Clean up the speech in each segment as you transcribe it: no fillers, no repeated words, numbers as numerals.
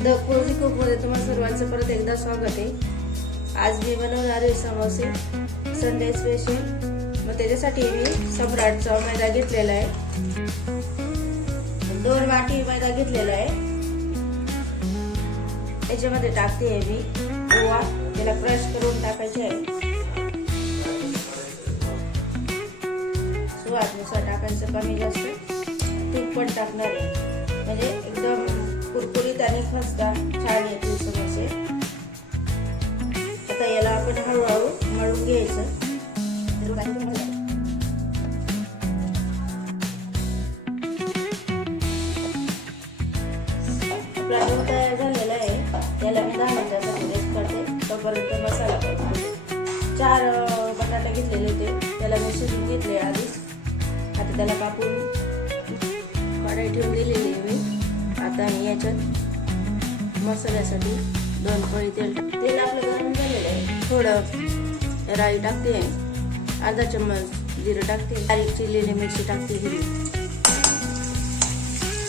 The Cozi कुकमध्ये तुम्हा सर्वांचं परत एकदा स्वागत आहे। आज मी बनवणार आहे समोसे संडे स्पेशल। मग त्याच्यासाठी मी सम्राटचा मैदा घेतलेला आहे, 2 वाटी मैदा घेतलेला आहे। त्याच्यामध्ये टाकते आहे मी ओवा, त्याला क्रश करून टाकायचे आहे। स्वादानुसार टाकायचं, कमी जास्त तूप पण टाकणार आहे, म्हणजे एकदम कुरकुरीत आणि खस्ता छान येतील समोसे। आता याला आपण हळूहळू मळून घ्यायचं। आपला डो तयार झालेला आहे, त्याला मी 10 मिनिटासाठी रेस्ट करते। तोपर्यंत मसाला करते। 4 बटाटे घेतलेले होते, त्याला मी शिजवून घेतले आधीच। आता त्याला कापून कढई ठेवून दिलेली आहे मी। आता मी याच्यात मसाल्यासाठी 2 पळी तेल आपलं गरम झालेलं आहे। थोडं राई टाकते, अर्धा चम्मच जिरं टाकते, बारीक चिरलेली मिरची टाकते हिरवी,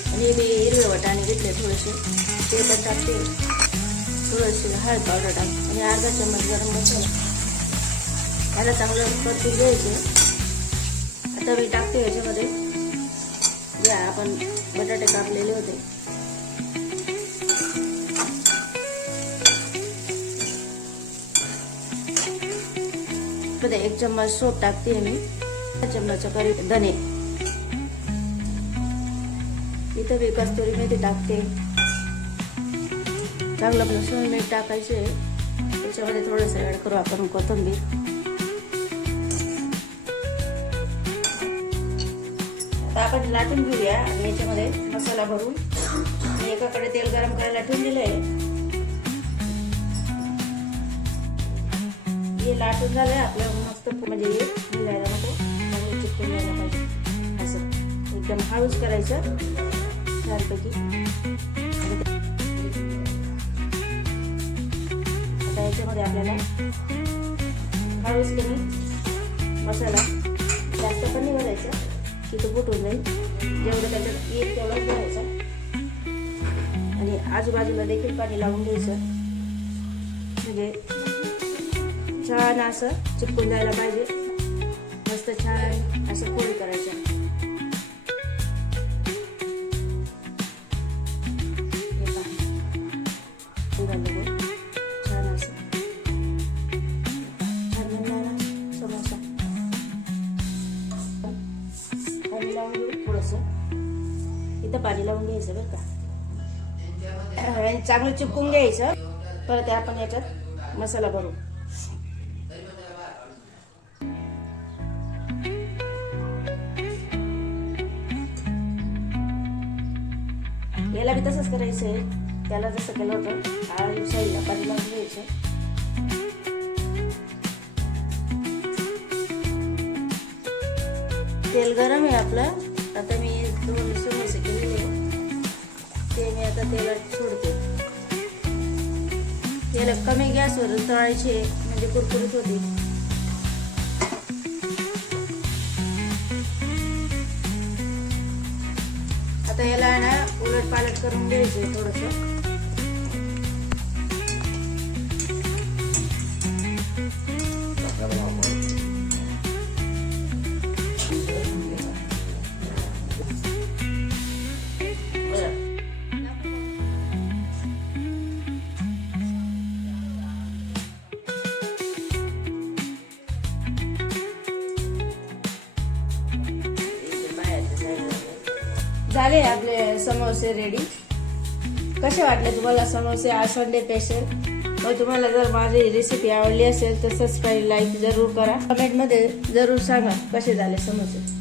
आणि मी हिरवे वाटाणे घेतले थोडेसे, ते पण टाकते। थोडीशी हळद पावडर टाकते आणि अर्धा चम्मच गरम मसाला। याला चांगलं परतून घ्यायचे। आता मी टाकते याच्यामध्ये जे आपण बटाटे कापलेले होते, मध्ये 1 चम्मच सोप टाकते मी, 1 चम्मच करी धने, इथं मी कस्तुरी मेथी टाकते। चांगलं लसूण मीठ टाकायचे, त्याच्यामध्ये थोडंसं ऍड करू आपण कोथिंबीर। आता आपण लाटून घेऊया आणि याच्यामध्ये मसाला भरून एकाकडे तेल गरम करायला ठेवून दिलंय। हे लाटून झालंय आपलं मस्त, म्हणजे मिळायला नको, म्हणजे चिपकून द्यायला पाहिजे। असं एकदम हळूच करायचं छानपैकी। आता याच्यामध्ये आपल्याला हळूच कमी मसाला, जास्त पण नाही भरायचा की तो फुटून जाईल, जेवढं त्याच्यात येईल तेवढंच भरायचं। आणि आजूबाजूला देखील पाणी लावून घ्यायचं, म्हणजे छान असं चिपकून जायला पाहिजे। मस्त छान असं फोल्ड करायचं। छान असं छान बनणारा समोसा। पाणी लावून घेऊ थोडंसं, इथं पाणी लावून घ्यायचं बरं का, चांगलं चिपकून घ्यायचं। परत आपण याच्यात मसाला भरू। याला बी तसंच करायचंय, त्याला जसं केलं होतं साईडला पाणी लावून घ्यायचं। तेल गरम आहे आपलं। आता मी 2 समोसे केलेले, ते मी आता तेलात सोडते। याला कमी गॅसवर तळायचे, म्हणजे कुरकुरीत होते। आता याला ना उलट पालट करून घ्यायचे थोडंसं। झाले आपले समोसे रेडी। कसे वाटले तुम्हाला समोसे आज संडे स्पेशल? मग तुम्हाला जर माझी रेसिपी आवडली असेल तर सबस्क्राईब, लाईक जरूर करा। कमेंट मध्ये जरूर सांगा कसे झाले समोसे।